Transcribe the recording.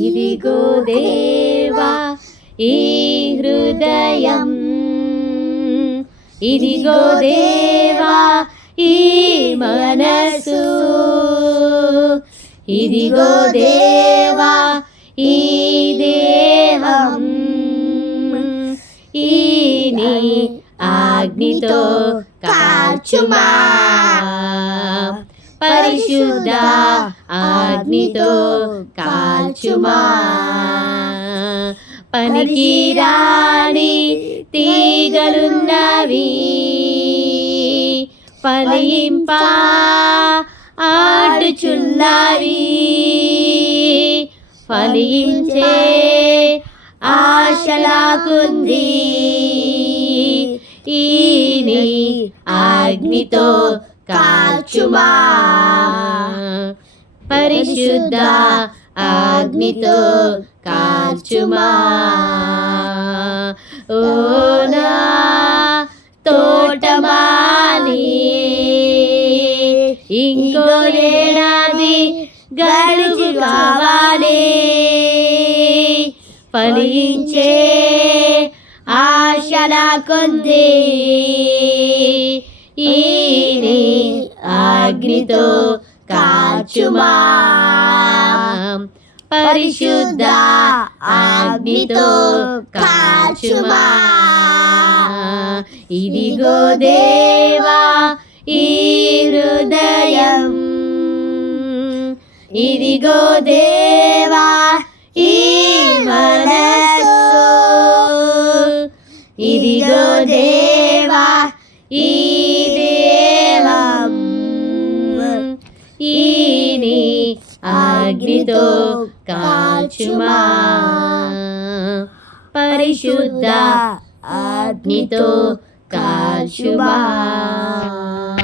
ఇదిగో దేవా ఈ హృదయం ఇదిగో దేవా ఈ మనసు ఇదిగో దేవా ఈ దేహం ఈ నీ అగ్నితో కాల్చుమా పరిశుద్ధ అగ్నితో కాల్చుమా. పనికిరాని తీగలున్నవి ఫలింప ఆడుచున్నవి ఫలించే ఆశలాకుంది ఈని అగ్నితో కాల్చుమా. పరిశుద్ధ అగ్నితో కాల్చుమా. ఓ తోటమాలి ఇంకో ఏడాది గడుచు కావాలి. ఫలించే ఆశ నాకుంది ఈ అగ్నితో కాచుమా. పరిశుద్ధ అగ్నితో కాచుమా. ఇదిగో దేవా ఈ హృదయం. ఇదిగో దేవా ఈ మనసు ఇదిగో దేవా ఈ ఈని అగ్నితో కాల్చుమా? పరిశుద్ధ అగ్నితో కాల్చుమా?